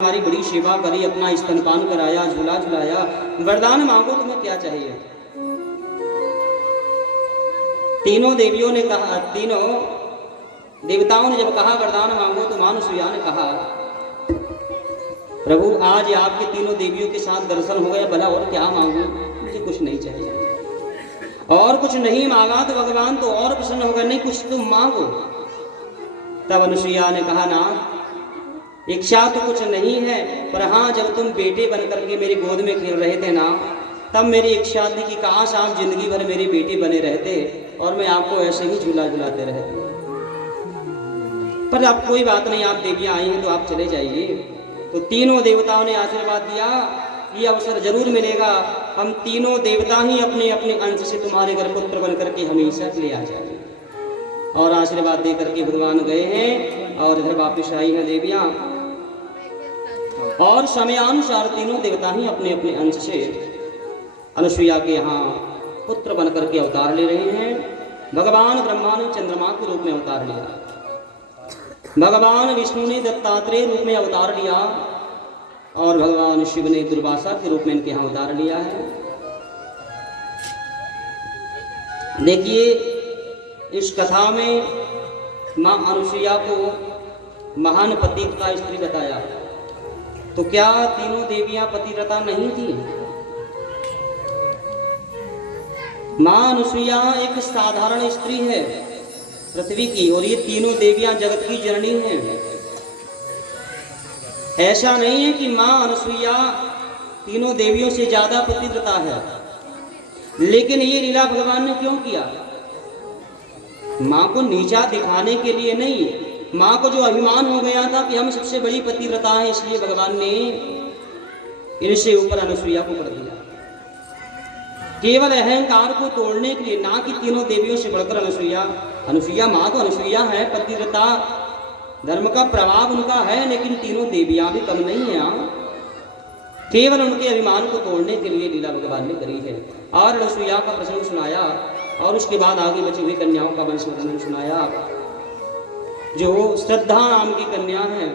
हमारी बड़ी सेवा करी, अपना स्तनपान कराया, झूला झुलाया, वरदान मांगो तुम्हें क्या चाहिए। तीनों देवियों ने कहा, तीनों देवताओं ने जब कहा वरदान मांगो तो मां अनुसुईया ने कहा प्रभु आज आपके तीनों देवियों के साथ दर्शन हो गया, भला और क्या मांगू, मुझे कुछ नहीं चाहिए। और कुछ नहीं मांगा तो भगवान तो और प्रसन्न हो गए, नहीं कुछ तुम मांगो। तब अनुसुईया ने कहा ना इच्छा तो कुछ नहीं है, पर हाँ जब तुम बेटे बनकर के मेरी गोद में खेल रहे थे ना, तब मेरी इच्छा थी कि काश आप जिंदगी भर मेरे बेटे बने रहते और मैं आपको ऐसे ही झूला झुलाते रहते। पर अब कोई बात नहीं, आप देवियां आई हैं तो आप चले जाइए। तो तीनों देवताओं ने आशीर्वाद दिया, ये अवसर जरूर मिलेगा, हम तीनों देवता ही अपने अपने अंश से तुम्हारे घर पुत्र बनकर के हमेशा ले आ जाएंगे। और आशीर्वाद दे करके भगवान गए हैं और इधर वापिस आई हैं देवियां। और समयानुसार तीनों देवता ही अपने अपने अंश से अनुसुईया के यहाँ पुत्र बनकर के अवतार ले रहे हैं। भगवान ब्रह्मा ने चंद्रमा के रूप में अवतार लिया, भगवान विष्णु ने दत्तात्रेय रूप में अवतार लिया और भगवान शिव ने दुर्वासा के रूप में इनके यहाँ अवतार लिया है। देखिए इस कथा में मां अनुसुईया को महान पतिव्रता स्त्री बताया, तो क्या तीनों देवियां पतिव्रता नहीं थी? मां अनुसुईया एक साधारण स्त्री है पृथ्वी की, और ये तीनों देवियां जगत की जननी हैं। ऐसा नहीं है कि मां अनुसुईया तीनों देवियों से ज्यादा पतिव्रता है, लेकिन ये लीला भगवान ने क्यों किया? मां को नीचा दिखाने के लिए नहीं, मां को जो अभिमान हो गया था कि हम सबसे बड़ी पतिव्रता है, इसलिए भगवान ने इनसे ऊपर अनुसुईया को कर दिया। केवल अहंकार को तोड़ने के लिए, ना कि तीनों देवियों से बढ़कर अनुसुईया। अनुसुईया मां तो अनुसुईया है, पतिव्रता धर्म का प्रभाव उनका है, लेकिन तीनों देवियां भी कम नहीं है। केवल उनके अभिमान को तोड़ने के लिए लीला भगवान ने करी है। और अनुसुईया का प्रसंग सुनाया और उसके बाद आगे बची हुई कन्याओं का वंश वर्णन सुनाया। जो श्रद्धा नाम की कन्या है,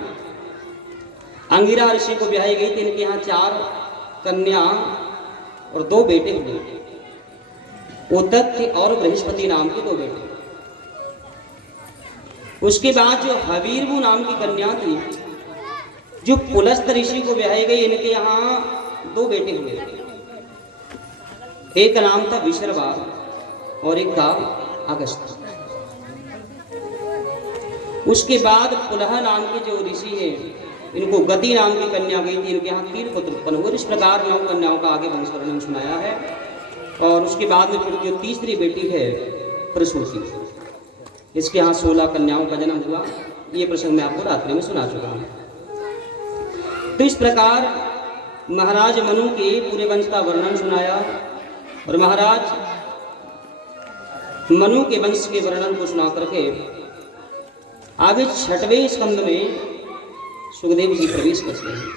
अंगिरा ऋषि को ब्याही गई थी, इनके यहाँ 4 कन्या और 2 बेटे हुए, उदत्त और बृहस्पति नाम के 2 बेटे। उसके बाद जो हवीरबू नाम की कन्या थी, जो पुलस्त ऋषि को ब्याही गई, इनके यहाँ 2 बेटे हुए, एक नाम था विशर्वा और एक था अगस्त। उसके बाद पुलह नाम के जो ऋषि हैं, इनको गति नाम की कन्या गई थी, इनके यहाँ 3 पुत्र उत्पन्न हुए। इस प्रकार 9 कन्याओं का आगे वंश वर्णन सुनाया है। और उसके बाद में फिर जो तीसरी बेटी है प्रसूति, इसके यहाँ 16 कन्याओं का जन्म हुआ। ये प्रसंग मैं आपको रात्रि में सुना चुका हूँ। तो इस प्रकार महाराज मनु के पूरे वंश का वर्णन सुनाया और महाराज मनु के वंश के वर्णन को सुना करके आगे 6वें स्कंद में सुखदेव जी प्रवेश करते हैं।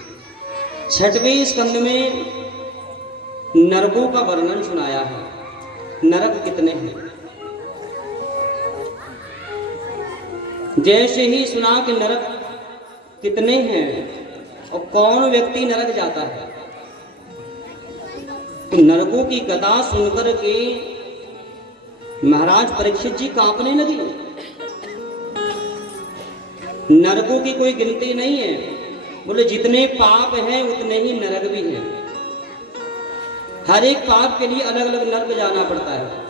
6वें स्कंद में नरकों का वर्णन सुनाया है। नरक कितने हैं? जैसे ही सुना कि नरक कितने हैं और कौन व्यक्ति नरक जाता है, तो नरकों की कथा सुनकर के महाराज परीक्षित जी कांपने लगे। नरकों की कोई गिनती नहीं है, बोले जितने पाप हैं उतने ही नरक भी हैं। हर एक पाप के लिए अलग अलग नरक जाना पड़ता है।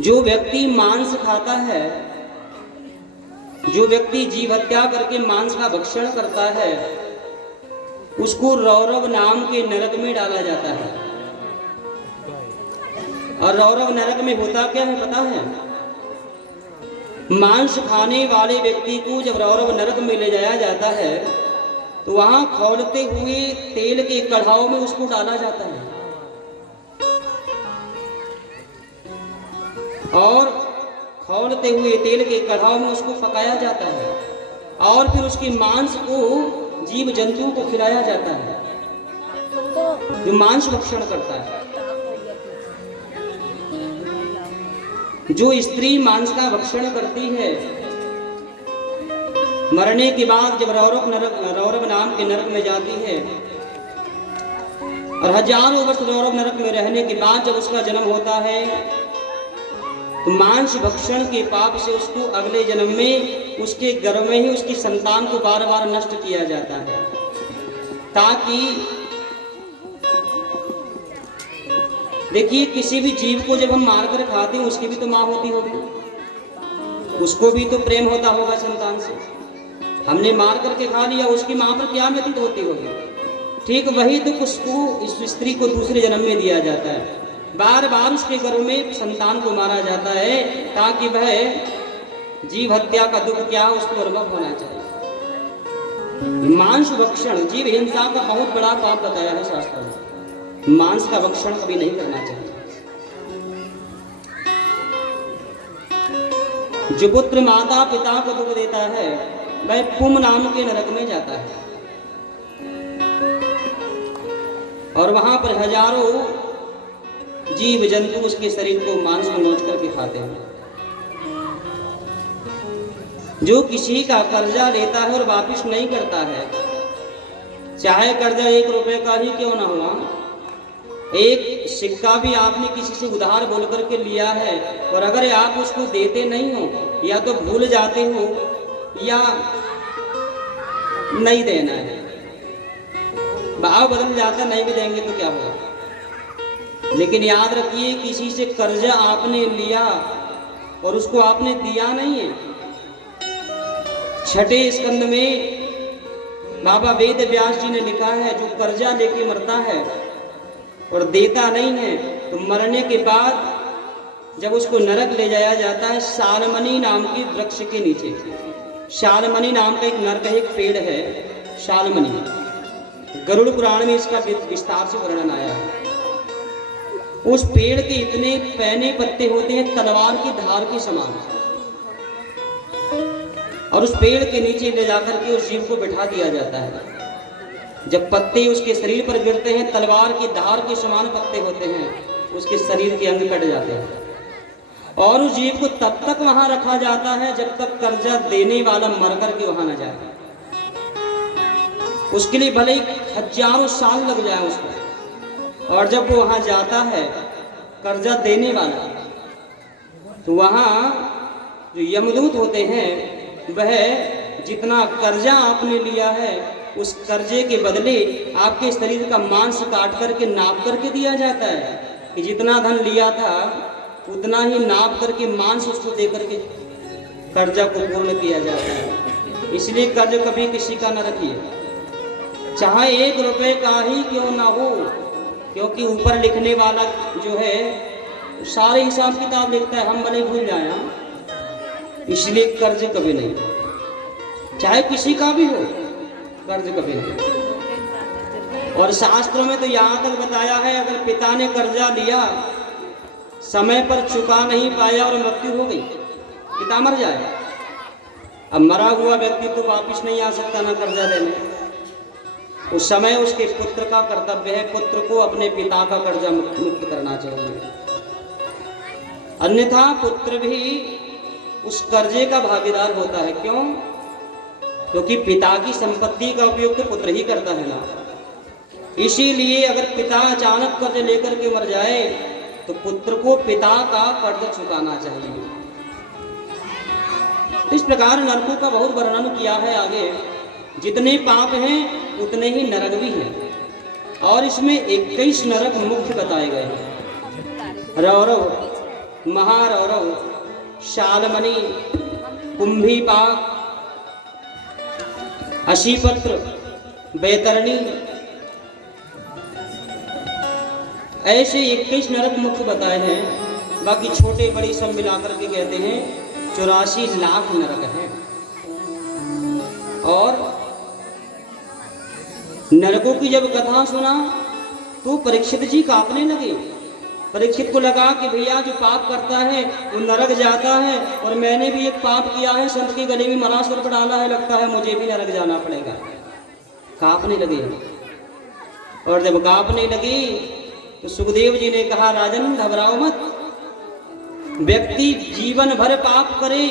जो व्यक्ति मांस खाता है, जो व्यक्ति जीव हत्या करके मांस का भक्षण करता है, उसको रौरव नाम के नरक में डाला जाता है। और रौरव नरक में होता क्या है पता है? मांस खाने वाले व्यक्ति को जब रौरव नरक में ले जाया जाता है तो वहां खौलते हुए तेल के कढ़ाव में उसको डाला जाता है और खौलते हुए तेल के कढ़ाव में उसको पकाया जाता है और फिर उसके मांस को जीव जंतुओं को खिलाया जाता है जो मांस भक्षण करता है। जो स्त्री मांस का भक्षण करती है मरने के बाद जब रौरव नाम के नरक में जाती है और हजारों वर्ष रौरव नरक में रहने के बाद जब उसका जन्म होता है तो मांस भक्षण के पाप से उसको अगले जन्म में उसके गर्भ में ही उसकी संतान को बार बार नष्ट किया जाता है, ताकि देखिए किसी भी जीव को जब हम मारकर खाते हैं उसकी भी तो माँ होती होगी, उसको भी तो प्रेम होता होगा संतान से। हमने मार करके खा लिया, उसकी माँ पर क्या व्यतीत होती होगी। ठीक वही दुख उसको, इस स्त्री को दूसरे जन्म में दिया जाता है। बार बार उसके गर्भ में संतान को मारा जाता है ताकि वह जीव हत्या का दुख क्या उसको अनुभव होना चाहिए। मांस भक्षण जीव हिंसा का बहुत बड़ा पाप बताया है शास्त्र में। मांस का भक्षण कभी नहीं करना चाहिए। जो पुत्र माता पिता को दुख देता है वह पुम नाम के नरक में जाता है और वहां पर हजारों जीव जंतु उसके शरीर को मांस को नोच करके खाते हैं। जो किसी का कर्जा लेता है और वापिस नहीं करता है, चाहे कर्जा 1 रुपए का ही क्यों ना हुआ, एक सिक्का भी आपने किसी से उधार बोल करके लिया है और अगर आप उसको देते नहीं हो या तो भूल जाते हो या नहीं देना है, भाव बदल जाता, नहीं भी देंगे तो क्या होगा। लेकिन याद रखिए किसी से कर्जा आपने लिया और उसको आपने दिया नहीं है। 6ठे स्कंद में बाबा वेद व्यास जी ने लिखा है जो कर्जा लेके मरता है और देता नहीं है तो मरने के बाद जब उसको नरक ले जाया जाता है शालमणि नाम के वृक्ष के नीचे। शालमणि नाम का एक नरक है, एक पेड़ है शालमणि। गरुड़ पुराण में इसका विस्तार से वर्णन आया है। उस पेड़ के इतने पैने पत्ते होते हैं तलवार की धार के समान, और उस पेड़ के नीचे ले जाकर के उस जीव को बिठा दिया जाता है। जब पत्ते उसके शरीर पर गिरते हैं तलवार की धार के समान पत्ते होते हैं, उसके शरीर के अंग कट जाते हैं और उस जीव को तब तक वहां रखा जाता है जब तक कर्जा देने वाला मर करके वहां न जाए। उसके लिए भले ही हजारों साल लग जाए उसको, और जब वो वहां जाता है कर्जा देने वाला तो वहां जो यमदूत होते हैं वह जितना कर्जा आपने लिया है उस कर्जे के बदले आपके शरीर का मांस काट करके नाप करके दिया जाता है कि जितना धन लिया था उतना ही नाप करके मांस उसको दे करके कर्जा को पूर्ण किया जाता है। इसलिए कर्ज कभी किसी का न रखिए, चाहे 1 रुपए का ही क्यों ना हो, क्योंकि ऊपर लिखने वाला जो है सारे हिसाब किताब लिखता है, हम भले भूल जाए। इसलिए कर्ज कभी नहीं, चाहे किसी का भी हो, कर्ज कभी नहीं। और शास्त्रों में तो यहाँ तक बताया है अगर पिता ने कर्जा लिया, समय पर चुका नहीं पाया और मृत्यु हो गई, पिता मर जाए, अब मरा हुआ व्यक्ति तो वापिस नहीं आ सकता ना कर्जा लेने। उस समय उसके पुत्र का कर्तव्य है पुत्र को अपने पिता का कर्जा मुक्त करना चाहिए, अन्यथा पुत्र भी उस कर्जे का भागीदार होता है। क्यों? क्योंकि पिता की संपत्ति का उपयोग तो पुत्र ही करता है ना। इसीलिए अगर पिता अचानक कर्ज लेकर के मर जाए तो पुत्र को पिता का कर्ज चुकाना चाहिए। इस प्रकार नरकों का बहुत वर्णन किया है आगे। जितने पाप हैं उतने ही नरक भी हैं, और इसमें 21 नरक मुख्य बताए गए हैं। रौरव, महारौरव, शालमणि, कुंभीपाक, अशीपत्र, बैतरणी, ऐसे 21 नरक मुख्य बताए हैं। बाकी छोटे बड़ी सब मिलाकर के कहते हैं 84 लाख नरक हैं। और नरकों की जब कथा सुना तो परीक्षित जी कांपने लगे। परीक्षित को लगा कि भैया जो पाप करता है वो नरक जाता है, और मैंने भी एक पाप किया है, संत के गले में मरा सर्प डाला है, लगता है मुझे भी नरक जाना पड़ेगा। कांपने लगे, और जब कांपने लगे तो सुखदेव जी ने कहा राजन घबराओ मत, व्यक्ति जीवन भर पाप करे,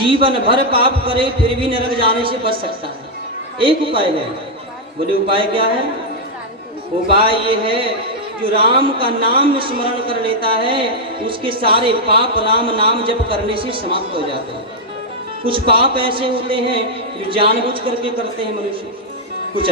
जीवन भर पाप करे फिर भी नरक जाने से बच सकता है। एक उपाय है। बोले उपाय क्या है? उपाय ये है जो राम का नाम स्मरण कर लेता है उसके सारे पाप राम नाम जप करने से समाप्त हो जाते हैं। कुछ पाप ऐसे होते हैं जो जानबूझ करके करते हैं मनुष्य, कुछ